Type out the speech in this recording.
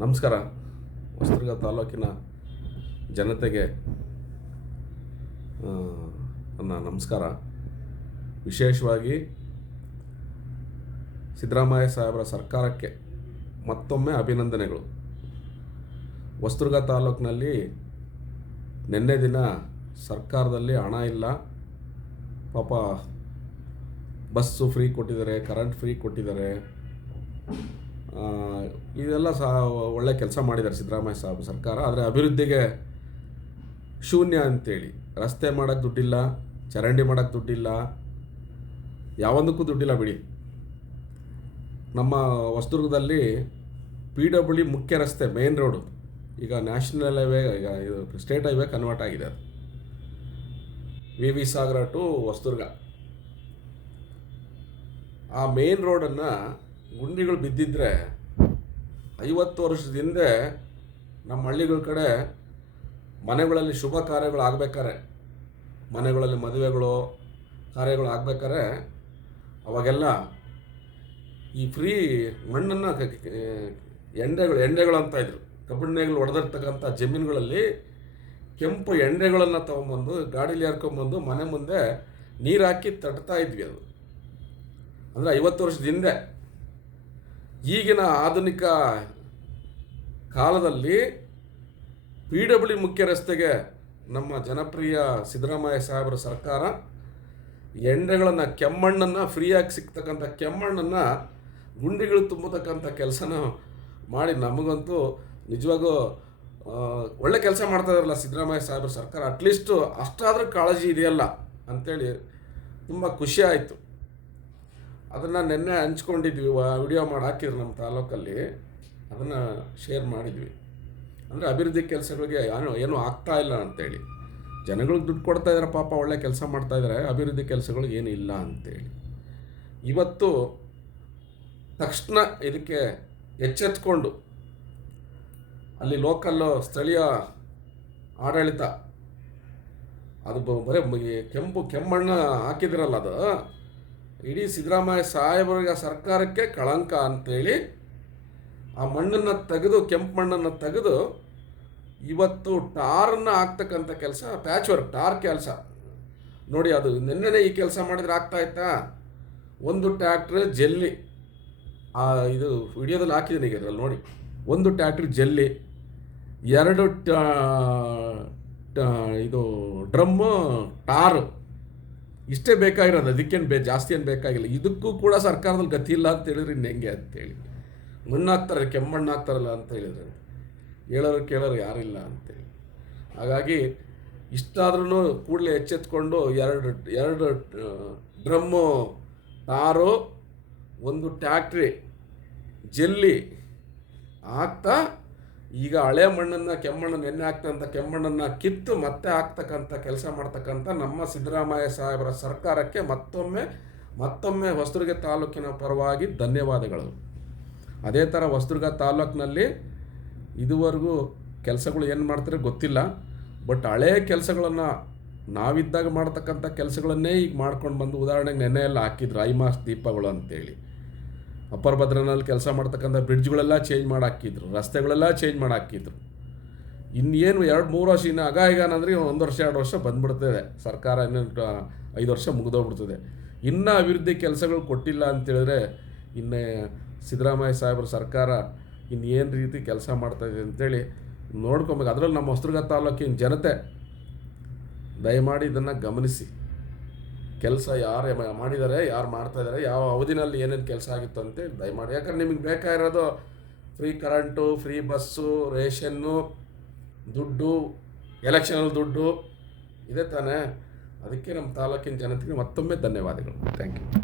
ನಮಸ್ಕಾರ. ಹೊಸದುರ್ಗ ತಾಲೂಕಿನ ಜನತೆಗೆ ನನ್ನ ನಮಸ್ಕಾರ. ವಿಶೇಷವಾಗಿ ಸಿದ್ದರಾಮಯ್ಯ ಸಾಹೇಬರ ಸರ್ಕಾರಕ್ಕೆ ಮತ್ತೊಮ್ಮೆ ಅಭಿನಂದನೆಗಳು. ಹೊಸದುರ್ಗ ತಾಲೂಕಿನಲ್ಲಿ ನಿನ್ನೆ ದಿನ ಸರ್ಕಾರದಲ್ಲಿ ಹಣ ಇಲ್ಲ. ಪಾಪ ಬಸ್ಸು ಫ್ರೀ ಕೊಟ್ಟಿದ್ದಾರೆ, ಕರೆಂಟ್ ಫ್ರೀ ಕೊಟ್ಟಿದ್ದಾರೆ. ಇದೆಲ್ಲ ಸಹ ಒಳ್ಳೆ ಕೆಲಸ ಮಾಡಿದ್ದಾರೆ ಸಿದ್ದರಾಮಯ್ಯ ಸಾಹೇಬ್ ಸರ್ಕಾರ. ಆದರೆ ಅಭಿವೃದ್ಧಿಗೆ ಶೂನ್ಯ ಅಂತೇಳಿ. ರಸ್ತೆ ಮಾಡೋಕ್ಕೆ ದುಡ್ಡಿಲ್ಲ, ಚರಂಡಿ ಮಾಡೋಕ್ಕೆ ದುಡ್ಡಿಲ್ಲ, ಯಾವೊಂದಕ್ಕೂ ದುಡ್ಡಿಲ್ಲ ಬಿಡಿ. ನಮ್ಮ ಹೊಸದುರ್ಗದಲ್ಲಿ ಪಿ ಡಬ್ಲ್ಯೂ ಮುಖ್ಯ ರಸ್ತೆ ಮೇನ್ ರೋಡು ಈಗ ನ್ಯಾಷನಲ್ ಹೈವೇ ಈಗ ಇದು ಸ್ಟೇಟ್ ಹೈವೇ ಕನ್ವರ್ಟ್ ಆಗಿದೆ ಅದು. V V Sagara to Hosadurga. ಆ ಮೇನ್ ರೋಡನ್ನು ಗುಂಡಿಗಳು ಬಿದ್ದಿದ್ರೆ ಐವತ್ತು ವರ್ಷದ ಹಿಂದೆ ನಮ್ಮ ಹಳ್ಳಿಗಳ ಕಡೆ ಮನೆಗಳಲ್ಲಿ ಶುಭ ಕಾರ್ಯಗಳು ಆಗಬೇಕಾರೆ. ಮನೆಗಳಲ್ಲಿ ಮದುವೆಗಳು ಕಾರ್ಯಗಳು ಆಗಬೇಕಾರೆ. ಅವಾಗೆಲ್ಲ ಈ ಫ್ರೀ ಮಣ್ಣನ್ನು ಎಂಡೆಗಳು ಎಂಡೆಗಳು ಅಂತ ಇದ್ರು. ಕಬ್ಬಿಣಗಳು ಒಡೆದಿರ್ತಕ್ಕಂಥ ಜಮೀನುಗಳಲ್ಲಿ ಕೆಂಪು ಎಂಡೆಗಳನ್ನು ತೊಗೊಂಬಂದು, ಗಾಡೀಲಿ ಹರ್ಕೊಂಬಂದು ಮನೆ ಮುಂದೆ ನೀರು ಹಾಕಿ ತಟ್ತಾ ಇದ್ವಿ ಅದು. ಅಂದರೆ ಐವತ್ತು ವರ್ಷದ ಹಿಂದೆ ಈಗಿನ ಆಧುನಿಕ ಕಾಲದಲ್ಲಿ ಪಿ ಡಬ್ಲ್ಯೂ ಮುಖ್ಯ ರಸ್ತೆಗೆ ನಮ್ಮ ಜನಪ್ರಿಯ ಸಿದ್ದರಾಮಯ್ಯ ಸಾಹೇಬರ ಸರ್ಕಾರ ಎಂಡೆಗಳನ್ನು ಕೆಮ್ಮಣ್ಣನ್ನು ಫ್ರೀಯಾಗಿ ಸಿಗ್ತಕ್ಕಂಥ ಕೆಮ್ಮಣ್ಣನ್ನು ಗುಂಡಿಗಳು ತುಂಬತಕ್ಕಂಥ ಕೆಲಸನ ಮಾಡಿ ನಮಗಂತೂ ನಿಜವಾಗೂ ಒಳ್ಳೆ ಕೆಲಸ ಮಾಡ್ತಾ ಇದಾರಲ್ಲ ಸಿದ್ದರಾಮಯ್ಯ ಸಾಹೇಬರ ಸರ್ಕಾರ. ಅಟ್ಲೀಸ್ಟು ಅಷ್ಟಾದರೂ ಕಾಳಜಿ ಇದೆಯಲ್ಲ ಅಂಥೇಳಿ ತುಂಬ ಖುಷಿ ಆಯಿತು. ಅದನ್ನು ನಿನ್ನೆ ಹಂಚ್ಕೊಂಡಿದ್ವಿ ವಿಡಿಯೋ ಮಾಡಿ ಹಾಕಿದ್ರು ನಮ್ಮ ತಾಲೂಕಲ್ಲಿ. ಅದನ್ನು ಶೇರ್ ಮಾಡಿದ್ವಿ. ಅಂದರೆ ಅಭಿವೃದ್ಧಿ ಕೆಲಸಗಳಿಗೆ ಏನು, ಏನೂ ಆಗ್ತಾ ಇಲ್ಲ ಅಂತೇಳಿ. ಜನಗಳಿಗೆ ದುಡ್ಡು ಕೊಡ್ತಾ ಇದ್ದಾರೆ ಪಾಪ, ಒಳ್ಳೆ ಕೆಲಸ ಮಾಡ್ತಾ ಇದ್ದಾರೆ ಅಭಿವೃದ್ಧಿ ಕೆಲಸಗಳು ಏನೂ ಇಲ್ಲ ಅಂತೇಳಿ. ಇವತ್ತು ತಕ್ಷಣ ಇದಕ್ಕೆ ಎಚ್ಚೆತ್ಕೊಂಡು ಅಲ್ಲಿ ಲೋಕಲ್ಲು ಸ್ಥಳೀಯ ಆಡಳಿತ, ಅದು ಬರೀ ಕೆಂಪು ಕೆಮ್ಮಣ್ಣ ಹಾಕಿದಿರಲ್ಲ ಅದು ಇಡೀ ಸಿದ್ದರಾಮಯ್ಯ ಸಾಹೇಬರಿಗೆ ಸರ್ಕಾರಕ್ಕೆ ಕಳಂಕ ಅಂತೇಳಿ ಆ ಮಣ್ಣನ್ನು ತೆಗೆದು, ಕೆಂಪು ಮಣ್ಣನ್ನು ತೆಗೆದು ಇವತ್ತು ಟಾರನ್ನು ಹಾಕ್ತಕ್ಕಂಥ ಕೆಲಸ ಪ್ಯಾಚ್ ವರ್ಕ್ ಟಾರ್ ಕೆಲಸ. ನೋಡಿ, ಅದು ನಿನ್ನೆನೇ ಈ ಕೆಲಸ ಮಾಡಿದ್ರೆ ಆಗ್ತಾ ಇತ್ತಾ? ಒಂದು ಟ್ಯಾಕ್ಟ್ರ್ ಜಲ್ಲಿ. ಇದು ವಿಡಿಯೋದಲ್ಲಿ ಹಾಕಿದ್ದೀನಿ ಈಗ ಇದರಲ್ಲಿ, ನೋಡಿ. ಒಂದು ಟ್ಯಾಕ್ಟ್ರ್ ಜಲ್ಲಿ, ಎರಡು ಟ- ಇದು ಡ್ರಮ್ಮು, ಟಾರು. ಇಷ್ಟೇ ಬೇಕಾಗಿರೋದು, ಅದಕ್ಕೇನು ಬೇ, ಜಾಸ್ತಿ ಏನು ಬೇಕಾಗಿಲ್ಲ. ಇದಕ್ಕೂ ಕೂಡ ಸರ್ಕಾರದಲ್ಲಿ ಗತಿ ಇಲ್ಲ ಅಂತ ಹೇಳಿದ್ರೆ ಇನ್ನು ಹೆಂಗೆ ಅಂತೇಳಿ ಹಾಕ್ತಾರೆ ಕೆಮ್ಮಣ್ಣು ಹಾಕ್ತಾರಲ್ಲ ಅಂತ ಹೇಳಿದ್ರೆ. ಹೇಳೋರು ಕೇಳೋರು ಯಾರಿಲ್ಲ ಅಂತೇಳಿ ಹಾಗಾಗಿ ಇಷ್ಟಾದ್ರೂ ಕೂಡಲೇ ಎಚ್ಚೆತ್ಕೊಂಡು ಎರಡು ಎರಡು ಡ್ರಮ್ಮು ಕಾರು ಒಂದು ಟ್ಯಾಕ್ಟ್ರಿ, ಜಲ್ಲಿ ಹಾಕ್ತಾ ಈಗ ಹಳೆ ಮಣ್ಣನ್ನು ಕೆಮ್ಮಣ್ಣು ನೆನೆ ಹಾಕ್ತಂಥ ಕೆಮ್ಮಣ್ಣನ್ನು ಕಿತ್ತು ಮತ್ತೆ ಹಾಕ್ತಕ್ಕಂಥ ಕೆಲಸ ಮಾಡ್ತಕ್ಕಂಥ ನಮ್ಮ ಸಿದ್ದರಾಮಯ್ಯ ಸಾಹೇಬರ ಸರ್ಕಾರಕ್ಕೆ ಮತ್ತೊಮ್ಮೆ ಮತ್ತೊಮ್ಮೆ ಹೊಸದುರ್ಗ ತಾಲೂಕಿನ ಪರವಾಗಿ ಧನ್ಯವಾದಗಳು. ಅದೇ ಥರ ಹೊಸದುರ್ಗ ತಾಲೂಕಿನಲ್ಲಿ ಇದುವರೆಗೂ ಕೆಲಸಗಳು ಏನು ಮಾಡ್ತಾರೆ ಗೊತ್ತಿಲ್ಲ. ಬಟ್ ಹಳೆಯ ಕೆಲಸಗಳನ್ನು ನಾವಿದ್ದಾಗ ಮಾಡ್ತಕ್ಕಂಥ ಕೆಲಸಗಳನ್ನೇ ಈಗ ಮಾಡ್ಕೊಂಡು ಬಂದು ಉದಾಹರಣೆಗೆ ನೆನ್ನೆ ಎಲ್ಲ ಹಾಕಿದ್ರು ಐಮಾಸ್ ದೀಪಗಳು ಅಂತೇಳಿ. ಅಪ್ಪರ್ ಭದ್ರನಲ್ಲಿ ಕೆಲಸ ಮಾಡ್ತಕ್ಕಂಥ ಬ್ರಿಡ್ಜ್ಗಳೆಲ್ಲ ಚೇಂಜ್ ಮಾಡಿ ಹಾಕಿದ್ರು ರಸ್ತೆಗಳೆಲ್ಲ ಚೇಂಜ್ ಮಾಡಿ ಹಾಕಿದ್ರು ಇನ್ನೇನು ಎರಡು ಮೂರು ವರ್ಷ, ಇನ್ನು ಆಗ ಈಗ ಅಂದರೆ ಒಂದು ವರ್ಷ, ಎರಡು ವರ್ಷ ಬಂದ್ಬಿಡ್ತದೆ ಸರ್ಕಾರ ಇನ್ನೊಂದು ಐದು ವರ್ಷ ಮುಗಿದೋಗ್ಬಿಡ್ತದೆ. ಇನ್ನೂ ಅಭಿವೃದ್ಧಿ ಕೆಲಸಗಳು ಕೊಟ್ಟಿಲ್ಲ ಅಂತೇಳಿದ್ರೆ ಇನ್ನು ಸಿದ್ದರಾಮಯ್ಯ ಸಾಹೇಬ್ರ ಸರ್ಕಾರ ಇನ್ನೇನು ರೀತಿ ಕೆಲಸ ಮಾಡ್ತಾಯಿದೆ ಅಂತೇಳಿ ನೋಡ್ಕೊಬೇಕು. ಅದರಲ್ಲಿ ನಮ್ಮ ಹೊಸದುರ್ಗ ತಾಲೂಕಿನ ಜನತೆ, ದಯಮಾಡಿ ಇದನ್ನು ಗಮನಿಸಿ. ಕೆಲಸ ಯಾರು ಮಾಡಿದ್ದಾರೆ ಯಾರು ಮಾಡ್ತಾ ಇದ್ದಾರೆ ಯಾವ ಅವಧಿನಲ್ಲಿ ಏನೇನು ಕೆಲಸ ಆಗಿತ್ತು ಅಂತ ದಯಮಾಡಿ. ಯಾಕಂದ್ರೆ ನಿಮಗೆ ಬೇಕಾಗಿರೋದು free current free bus ration ದುಡ್ಡು ಎಲೆಕ್ಷನಲ್ಲಿ ದುಡ್ಡು, ಇದೆ ತಾನೇ. ಅದಕ್ಕೆ ನಮ್ಮ ತಾಲೂಕಿನ ಜನತೆಗೆ ಮತ್ತೊಮ್ಮೆ ಧನ್ಯವಾದಗಳು. Thank you